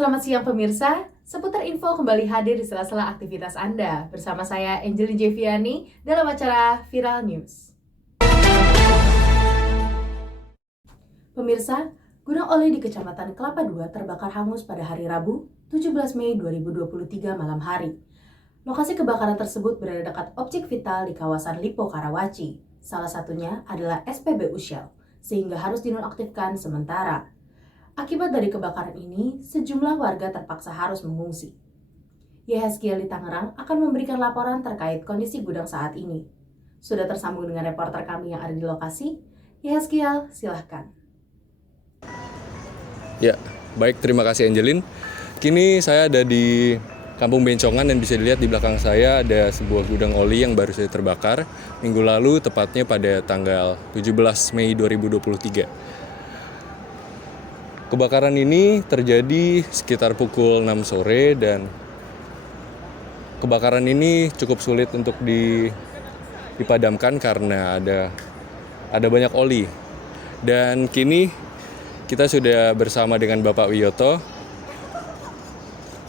Selamat siang pemirsa, seputar info kembali hadir di sela-sela aktivitas Anda. Bersama saya Angelin Jeviani dalam acara Viral News. Pemirsa, gudang oli di Kecamatan Kelapa II terbakar hangus pada hari Rabu, 17 Mei 2023 malam hari. Lokasi kebakaran tersebut berada dekat objek vital di kawasan Lipo Karawaci. Salah satunya adalah SPBU Shell, sehingga harus dinonaktifkan sementara. Akibat dari kebakaran ini, sejumlah warga terpaksa harus mengungsi. YHSKIAL di Tangerang akan memberikan laporan terkait kondisi gudang saat ini. Sudah tersambung dengan reporter kami yang ada di lokasi. YHSKIAL, silahkan. Ya, baik, terima kasih Angelin. Kini saya ada di Kampung Bencongan dan bisa dilihat di belakang saya ada sebuah gudang oli yang baru saja terbakar minggu lalu, tepatnya pada tanggal 17 Mei 2023. Kebakaran ini terjadi sekitar pukul 6 sore dan kebakaran ini cukup sulit untuk dipadamkan karena ada banyak oli. Dan kini kita sudah bersama dengan Bapak Wiyoto,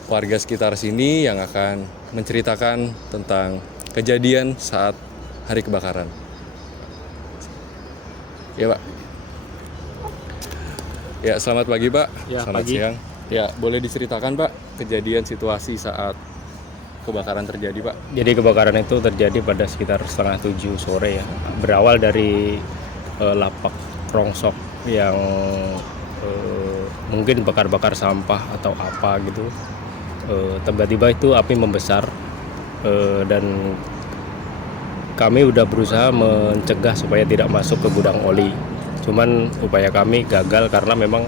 warga sekitar sini yang akan menceritakan tentang kejadian saat hari kebakaran. Ya, Pak. Ya, selamat pagi, Pak. Ya, selamat pagi. siang. Ya, boleh diceritakan, Pak, kejadian situasi saat kebakaran terjadi, Pak? Jadi kebakaran itu terjadi pada sekitar 6:30 sore ya. Berawal dari lapak rongsok yang mungkin bakar-bakar sampah atau apa gitu. Tiba-tiba itu api membesar dan kami udah berusaha mencegah supaya tidak masuk ke gudang oli. Cuman upaya kami gagal karena memang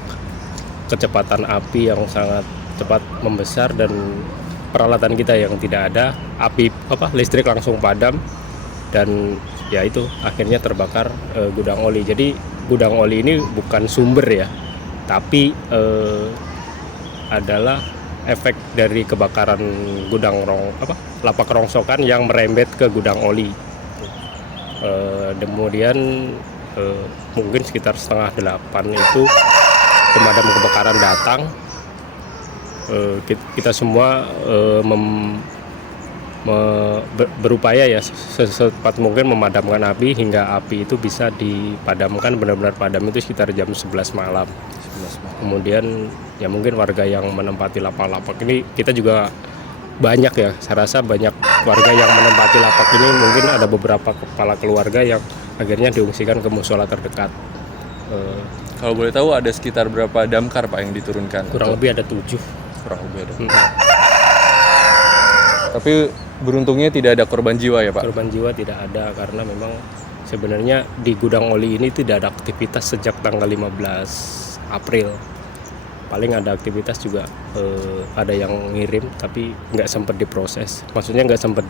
kecepatan api yang sangat cepat membesar dan peralatan kita yang tidak ada, listrik langsung padam dan ya itu akhirnya terbakar gudang oli. Jadi gudang oli ini bukan sumber ya, tapi adalah efek dari kebakaran lapak rongsokan yang merembet ke gudang oli. Kemudian mungkin sekitar 7:30 itu pemadam kebakaran datang. Kita semua berupaya ya secepat mungkin memadamkan api hingga api itu bisa dipadamkan, benar-benar padam itu sekitar jam 11 malam. Kemudian ya mungkin warga yang menempati lapak-lapak ini, kita juga banyak ya, saya rasa banyak warga yang menempati lapak ini, mungkin ada beberapa kepala keluarga yang akhirnya diungsikan ke musola terdekat. Kalau boleh tahu ada sekitar berapa damkar, Pak, yang diturunkan? Kurang lebih ada 7. Kurang lebih ada. Tapi beruntungnya tidak ada korban jiwa ya, Pak? Korban jiwa tidak ada karena memang sebenarnya di gudang oli ini tidak ada aktivitas sejak tanggal 15 April. Paling ada aktivitas juga ada yang ngirim tapi nggak sempat diproses. Maksudnya nggak sempat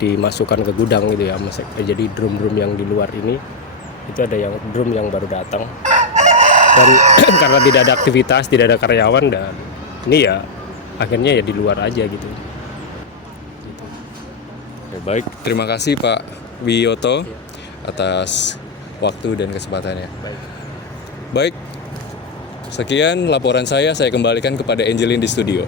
dimasukkan ke gudang gitu ya. Jadi drum-drum yang di luar ini itu ada yang drum yang baru datang. Dan karena tidak ada aktivitas, tidak ada karyawan, dan ini ya akhirnya ya di luar aja gitu. Ya, baik, terima kasih Pak Wiyoto atas waktu dan kesempatannya. Baik, sekian laporan saya kembalikan kepada Angelin di studio.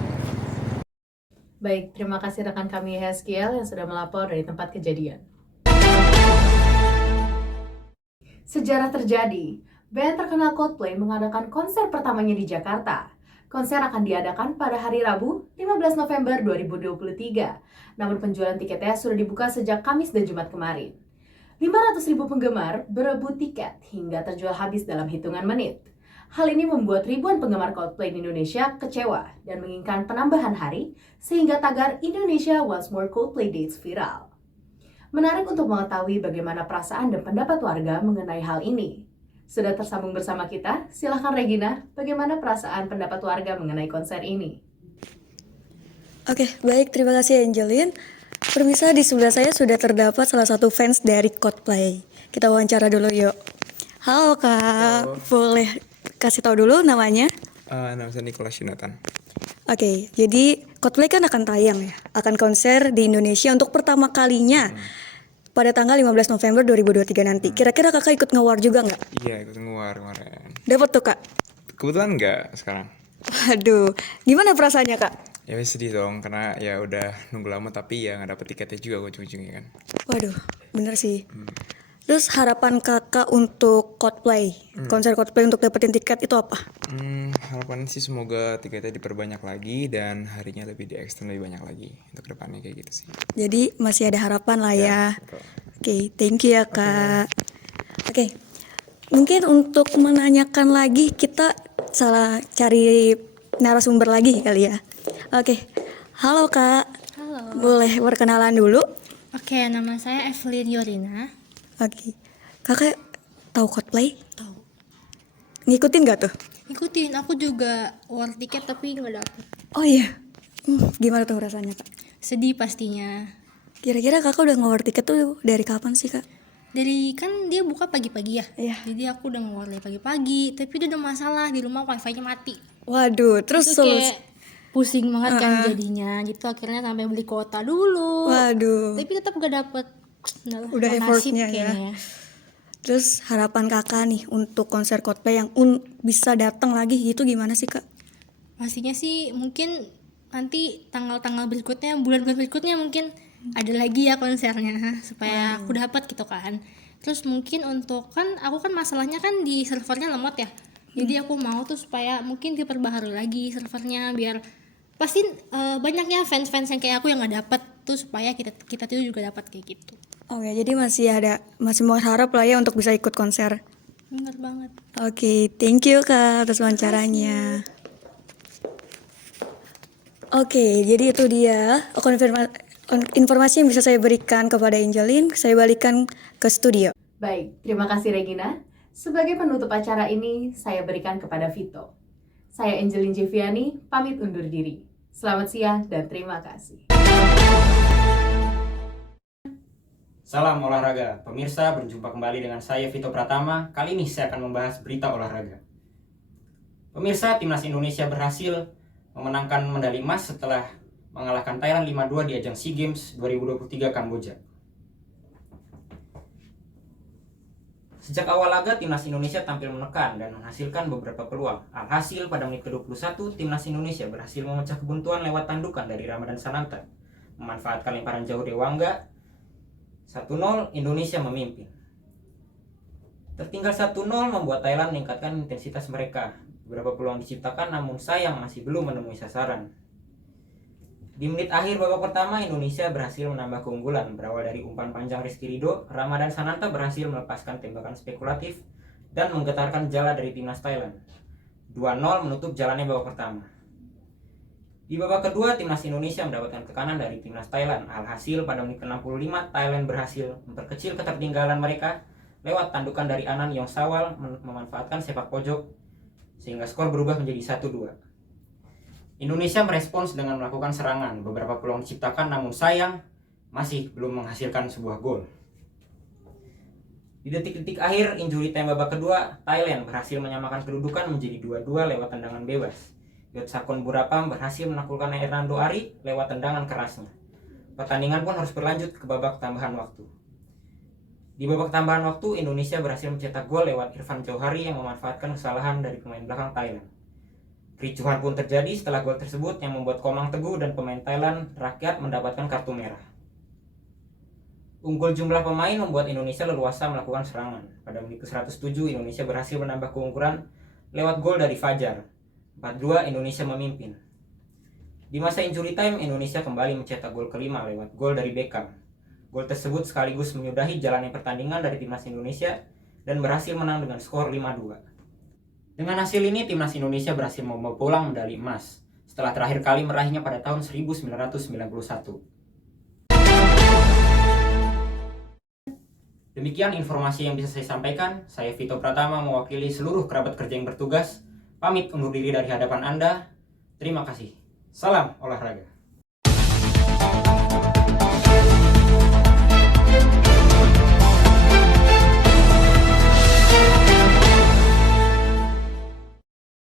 Baik, terima kasih rekan kami YHSKIAL yang sudah melapor dari tempat kejadian. Sejarah terjadi. Band terkenal Coldplay mengadakan konser pertamanya di Jakarta. Konser akan diadakan pada hari Rabu, 15 November 2023. Namun penjualan tiketnya sudah dibuka sejak Kamis dan Jumat kemarin. 500.000 penggemar berebut tiket hingga terjual habis dalam hitungan menit. Hal ini membuat ribuan penggemar Coldplay di Indonesia kecewa dan menginginkan penambahan hari sehingga tagar Indonesia Once More Coldplay Dates viral. Menarik untuk mengetahui bagaimana perasaan dan pendapat warga mengenai hal ini. Sudah tersambung bersama kita, silahkan Regina, bagaimana perasaan pendapat warga mengenai konser ini? Oke, baik, terima kasih Angelin. Permisa, di sebelah saya sudah terdapat salah satu fans dari Coldplay. Kita wawancara dulu yuk. Halo Kak, boleh kasih tahu dulu namanya? Nama saya Nicholas Yunatan. Oke, jadi Coldplay kan akan tayang ya, akan konser di Indonesia untuk pertama kalinya pada tanggal 15 November 2023 nanti. Kira-kira kakak ikut nge-war juga nggak? Iya, ikut ngeluar kemarin. Dapat tuh kak? Kebetulan enggak sekarang. Waduh, gimana perasaannya Kak? Ya wes sedih dong, karena ya udah nunggu lama tapi ya nggak dapet tiketnya juga ujung-ujungnya kan. Waduh, bener sih. Terus harapan Kakak untuk Coldplay, konser Coldplay untuk dapetin tiket itu apa? Harapan sih semoga tiketnya diperbanyak lagi dan harinya lebih di-extend lebih banyak lagi untuk kedepannya kayak gitu sih. Jadi masih ada harapan lah ya. Betul. Oke, thank you ya Kak. Oke, mungkin untuk menanyakan lagi kita salah cari narasumber lagi kali ya. Oke, halo Kak. Halo. Boleh perkenalan dulu? Oke, nama saya Evelyn Yorina. Oke, Kakak tahu Coldplay? Tahu. Ngikutin gak tuh? Ikutin, aku juga war tiket tapi nggak dapet. Oh iya, gimana tuh rasanya Kak? Sedih pastinya. Kira-kira Kakak udah nge-war tiket tuh dari kapan sih Kak? Dari kan dia buka pagi-pagi ya. Iya. Jadi aku udah nge-war dari pagi-pagi, tapi udah ada masalah di rumah wifi-nya mati. Waduh, terus Itu solusi? kayak pusing banget kan jadinya. Gitu akhirnya sampai beli kuota dulu. Waduh, Tapi tetap gak dapet. Udah effortnya ya. Terus harapan Kakak nih untuk konser Coldplay yang bisa datang lagi gitu gimana sih Kak? Pastinya sih mungkin nanti tanggal-tanggal berikutnya, bulan-bulan berikutnya mungkin ada lagi ya konsernya supaya aku dapat gitu kan. Terus mungkin untuk aku kan masalahnya kan di servernya lemot ya. Jadi aku mau tuh supaya mungkin diperbaharui lagi servernya biar pasti banyaknya fans-fans yang kayak aku yang nggak dapat tuh supaya kita tuh juga dapat kayak gitu. Oke, jadi masih mau harap lah ya untuk bisa ikut konser. Bener banget. Oke, thank you Kak atas wawancaranya. Oke, jadi itu dia informasi yang bisa saya berikan kepada Angelin. Saya balikan ke studio. Baik, terima kasih Regina. Sebagai penutup acara ini, saya berikan kepada Vito. Saya Angelin Jeviani, pamit undur diri. Selamat siang dan terima kasih. Salam olahraga, pemirsa, berjumpa kembali dengan saya Vito Pratama. Kali ini saya akan membahas berita olahraga. Pemirsa, timnas Indonesia berhasil memenangkan medali emas setelah mengalahkan Thailand 5-2 di ajang SEA Games 2023 Kamboja. Sejak awal laga, timnas Indonesia tampil menekan dan menghasilkan beberapa peluang. Alhasil, pada menit ke-21, timnas Indonesia berhasil memecah kebuntuan lewat tandukan dari Ramadan Sananta. Memanfaatkan lemparan jauh Dewangga, 1-0 Indonesia memimpin. Tertinggal 1-0 membuat Thailand meningkatkan intensitas mereka. Beberapa peluang diciptakan namun sayang masih belum menemui sasaran. Di menit akhir babak pertama, Indonesia berhasil menambah keunggulan. Berawal dari umpan panjang Rizky Ridho, Ramadan Sananta berhasil melepaskan tembakan spekulatif dan menggetarkan jala dari timnas Thailand. 2-0 menutup jalannya babak pertama. Di babak kedua, timnas Indonesia mendapatkan tekanan dari timnas Thailand. Alhasil, pada menit ke-65, Thailand berhasil memperkecil ketertinggalan mereka lewat tandukan dari Anan Yongsawal memanfaatkan sepak pojok, sehingga skor berubah menjadi 1-2. Indonesia merespons dengan melakukan serangan. Beberapa peluang diciptakan namun sayang masih belum menghasilkan sebuah gol. Di detik-detik akhir injury time babak kedua, Thailand berhasil menyamakan kedudukan menjadi 2-2 lewat tendangan bebas. Yotsakon Burapam berhasil menaklukkan Hernando Ari lewat tendangan kerasnya. Pertandingan pun harus berlanjut ke babak tambahan waktu. Di babak tambahan waktu, Indonesia berhasil mencetak gol lewat Irfan Jauhari yang memanfaatkan kesalahan dari pemain belakang Thailand. Kericuhan pun terjadi setelah gol tersebut yang membuat Komang Teguh dan pemain Thailand rakyat mendapatkan kartu merah. Unggul jumlah pemain membuat Indonesia leluasa melakukan serangan. Pada menit ke-107, Indonesia berhasil menambah keunggulan lewat gol dari Fajar. 4-2 Indonesia memimpin. Di masa injury time, Indonesia kembali mencetak gol kelima lewat gol dari Beckham. Gol tersebut sekaligus menyudahi jalannya pertandingan dari timnas Indonesia dan berhasil menang dengan skor 5-2. Dengan hasil ini, timnas Indonesia berhasil membawa pulang medali emas setelah terakhir kali meraihnya pada tahun 1991. Demikian informasi yang bisa saya sampaikan. Saya Vito Pratama mewakili seluruh kerabat kerja yang bertugas. Pamit undur diri dari hadapan Anda. Terima kasih. Salam olahraga.